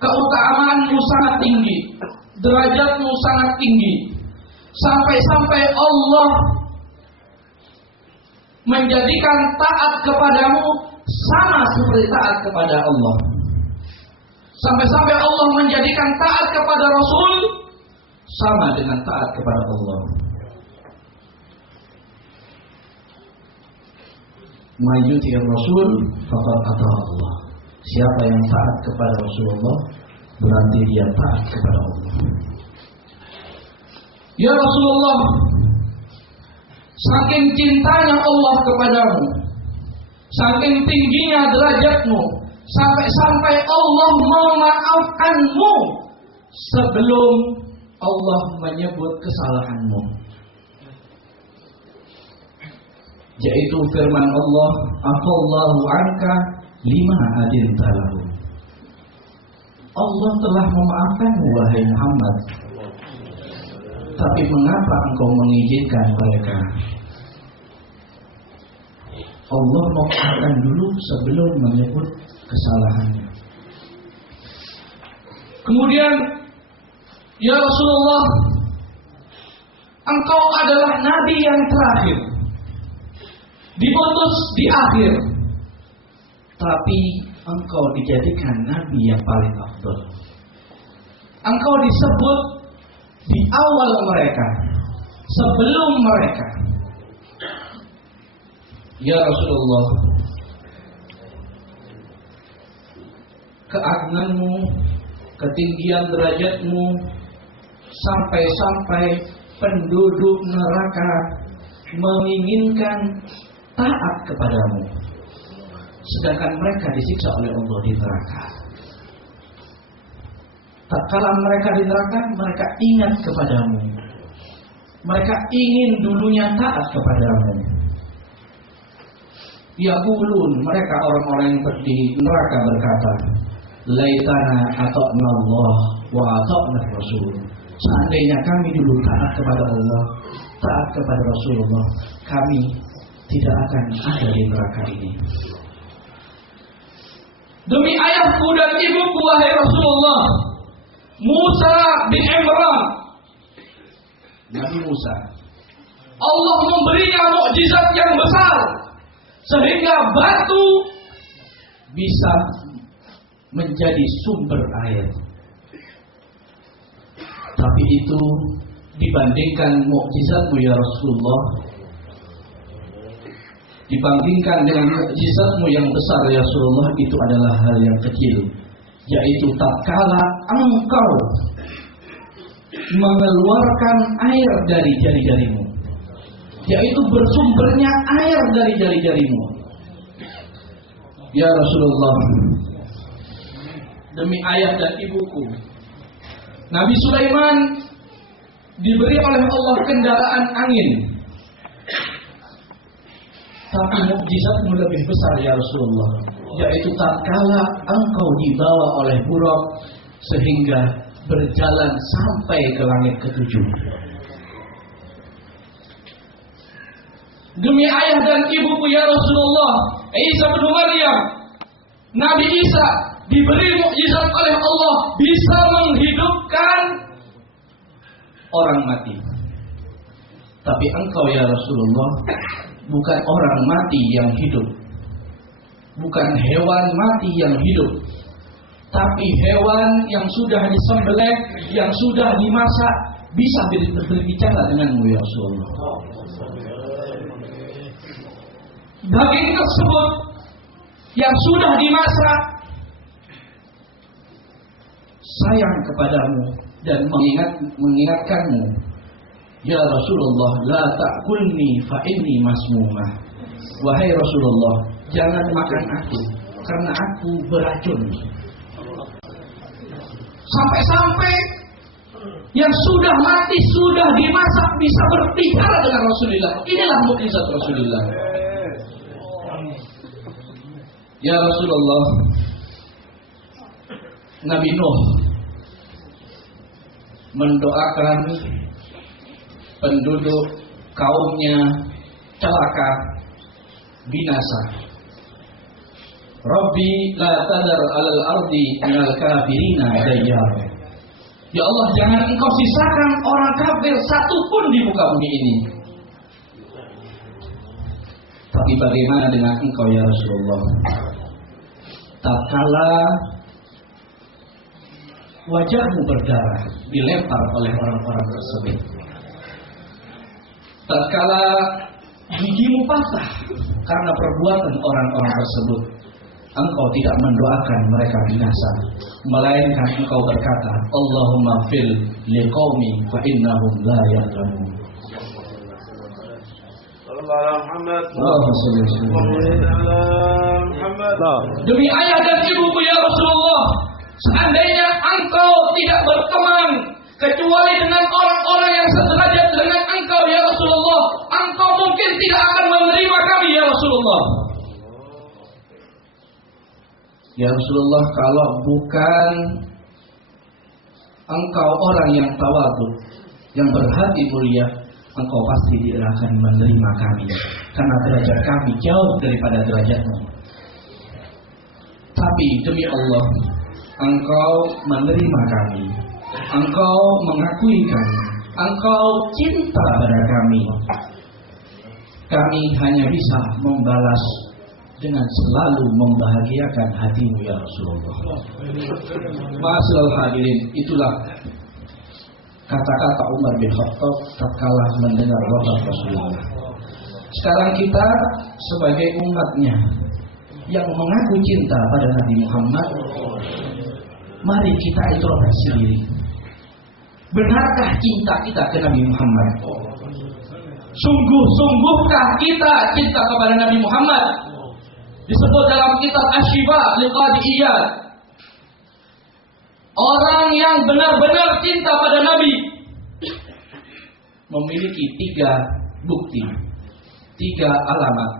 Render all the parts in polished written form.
keutamaanmu sangat tinggi, derajatmu sangat tinggi, sampai-sampai Allah menjadikan taat kepadamu sama seperti taat kepada Allah. Sampai-sampai Allah menjadikan taat kepada Rasul sama dengan taat kepada Allah. May yuti'ir Rasul faqad ata'a Allah. Siapa yang taat kepada Rasulullah berarti dia taat kepada Allah. Ya Rasulullah, saking cintanya Allah kepadamu, saking tingginya derajatmu, sampai-sampai Allah memaafkanmu sebelum Allah menyebut kesalahanmu. Yaitu firman Allah, afallahu anka lima adinta lahu. Allah telah memaafkanmu wahai Muhammad, tapi mengapa engkau mengizinkan mereka? Allah memaafkan dulu sebelum menyebut kesalahannya. Kemudian, ya Rasulullah, engkau adalah Nabi yang terakhir, diutus di akhir, tapi engkau dijadikan Nabi yang paling afdal. Engkau disebut di awal mereka, sebelum mereka. Ya Rasulullah, keagunganmu, ketinggian derajatmu, sampai-sampai penduduk neraka menginginkan taat kepadamu, sedangkan mereka disiksa oleh Allah di neraka. Tatkala mereka di neraka, mereka ingat kepadamu, mereka ingin dulunya taat kepadamu. Yaqulun, mereka orang-orang yang di neraka berkata, laitana ata'na Allah wa ata'na Rasul. Seandainya kami dulu taat kepada Allah, taat kepada Rasulullah, kami tidak akan ada di neraka ini. Demi ayahku dan ibuku wahai Rasulullah, Musa bin Imran, Nabi Musa, Allah memberinya mukjizat yang besar sehingga batu bisa menjadi sumber air. Tapi itu dibandingkan mukjizatmu ya Rasulullah, dibandingkan dengan mukjizatmu yang besar ya Rasulullah, itu adalah hal yang kecil. Yaitu tatkala engkau mengeluarkan air dari jari-jarimu, yaitu bersumbernya air dari jari-jarimu. Ya Rasulullah, demi ayah dan ibuku, Nabi Sulaiman diberi oleh Allah kendaraan angin, tapi mukjizatmu lebih besar ya Rasulullah, yaitu tatkala engkau dibawa oleh buruk sehingga berjalan sampai ke langit ketujuh. Demi ayah dan ibuku ya Rasulullah, Isa bin Maryam, Nabi Isa diberi mukjizat oleh Allah bisa menghidupkan orang mati. Tapi engkau ya Rasulullah bukan orang mati yang hidup, bukan hewan mati yang hidup, tapi hewan yang sudah disembelih, yang sudah dimasak, bisa berbicara denganmu ya Rasulullah. Daging tersebut yang sudah dimasak sayang kepadamu dan mengingatkanmu, ya Rasulullah, la ta'kulni fa inni masmumah. Wahai Rasulullah, jangan makan aku karena aku beracun. Sampai-sampai yang sudah mati, sudah dimasak bisa berbicara dengan Rasulullah. Inilah mukjizat Rasulullah. Ya Rasulullah, Nabi Nuh mendoakan penduduk kaumnya celaka, binasa. Rabbi la tadar alal ardi minal kafirina dayyar. Ya Allah, jangan Engkau sisakan orang kafir satu pun di muka bumi ini. Tapi bagaimana dengan Engkau ya Rasulullah? Tatkala wajahmu berdarah dilempar oleh orang-orang tersebut, tatkala gigimu patah karena perbuatan orang-orang tersebut, Engkau tidak mendoakan mereka binasa, melainkan Engkau berkata, Allahumma fil liqaumi fa innahum la ya'lamun. Demi ayah dan ibuku ya Rasulullah, seandainya Engkau tidak berteman kecuali dengan orang-orang yang sederajat dengan Engkau ya Rasulullah, Engkau mungkin tidak akan menerima kami ya Rasulullah. Ya Rasulullah, kalau bukan Engkau orang yang tawadhu, yang berhati mulia, Engkau pasti tidak akan menerima kami, karena derajat kami jauh daripada derajatmu. Tapi demi Allah, Engkau menerima kami, Engkau mengakui kami, Engkau cinta pada kami. Kami hanya bisa membalas dengan selalu membahagiakan hatimu ya Rasulullah. Ma'asyiral hadirin, itulah kata-kata Umar bin Khattab tatkala mendengar wafat Rasulullah. Sekarang kita sebagai umatnya yang mengaku cinta pada Nabi Muhammad, mari kita introspeksi diri. Benarkah cinta kita ke Nabi Muhammad? Sungguh-sungguhkah kita cinta kepada Nabi Muhammad? Disebut dalam kitab Asy-Syifa liqadi Iyad, orang yang benar-benar cinta pada Nabi memiliki 3 bukti, 3 alamat.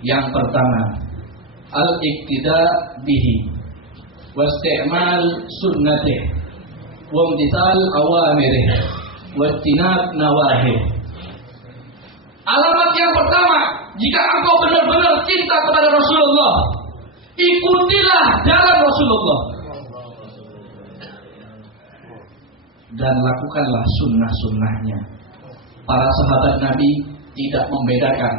Yang pertama, al-iqtida bihi wa isti'mal sunnatih wa imtithal awamirih wa ijtinab nawahih. Alamat yang pertama, jika engkau benar-benar cinta kepada Rasulullah, ikutilah jalan Rasulullah dan lakukanlah sunnah-sunnahnya. Para sahabat Nabi tidak membedakan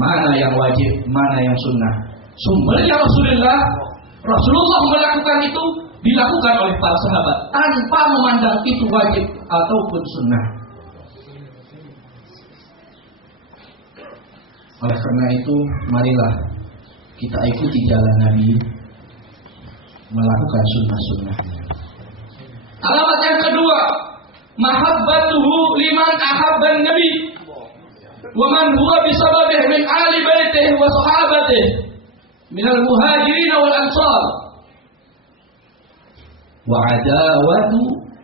mana yang wajib, mana yang sunnah. Sumbernya Rasulullah melakukan itu dilakukan oleh para sahabat tanpa memandang itu wajib ataupun sunnah. Oleh karena itu, marilah kita ikuti jalan Nabi, melakukan sunnah-sunnahnya. Alamat yang kedua, mahabbatuhu liman ahabban Nabi wa man huwa bisababih min ali baitih wa sahabatih minal muhajirin wal ansar wa adawatu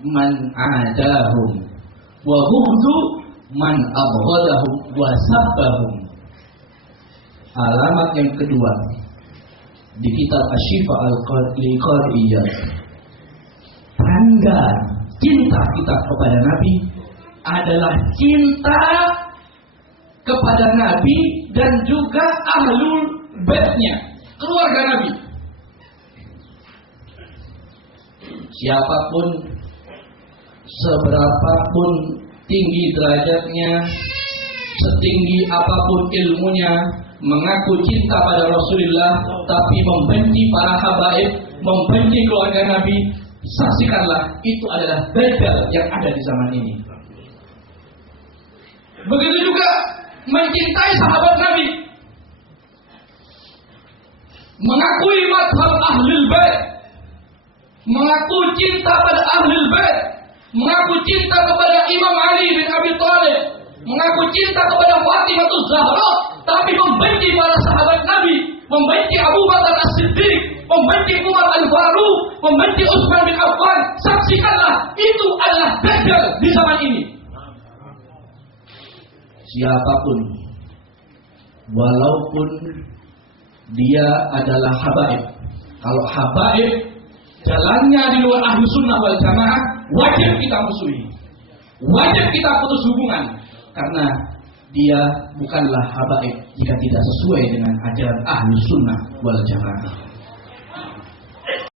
man adahum wa bughdu man abghadahum wa sabbahum. Alamat yang kedua di kitab Asy-Syifa al-Qadiyah, tanda cinta kita kepada Nabi adalah cinta kepada Nabi dan juga ahlul baitnya, keluarga Nabi. Siapapun, seberapapun tinggi derajatnya, setinggi apapun ilmunya, mengaku cinta pada Rasulullah tapi membenci para habaib, membenci keluarga Nabi, saksikanlah itu adalah dajjal yang ada di zaman ini. Begitu juga mencintai sahabat Nabi, mengakui mazhab ahlul bait, mengaku cinta pada ahlul bait, mengaku cinta kepada Imam Ali bin Abi Thalib, mengaku cinta kepada Fatimah Zahra, tapi membenci para sahabat Nabi, membenci Abu Bakar As-Siddiq, membenci Umar Al-Faruq, membenci Utsman bin Affan. Saksikanlah itu adalah dajjal di zaman ini. Siapapun, walaupun dia adalah habaib, kalau habaib jalannya di luar ahlu sunnah wal jamaah, wajib kita musuhi, wajib kita putus hubungan, karena dia bukanlah habaib jika tidak sesuai dengan ajaran Ahlus Sunnah wal Jamaah.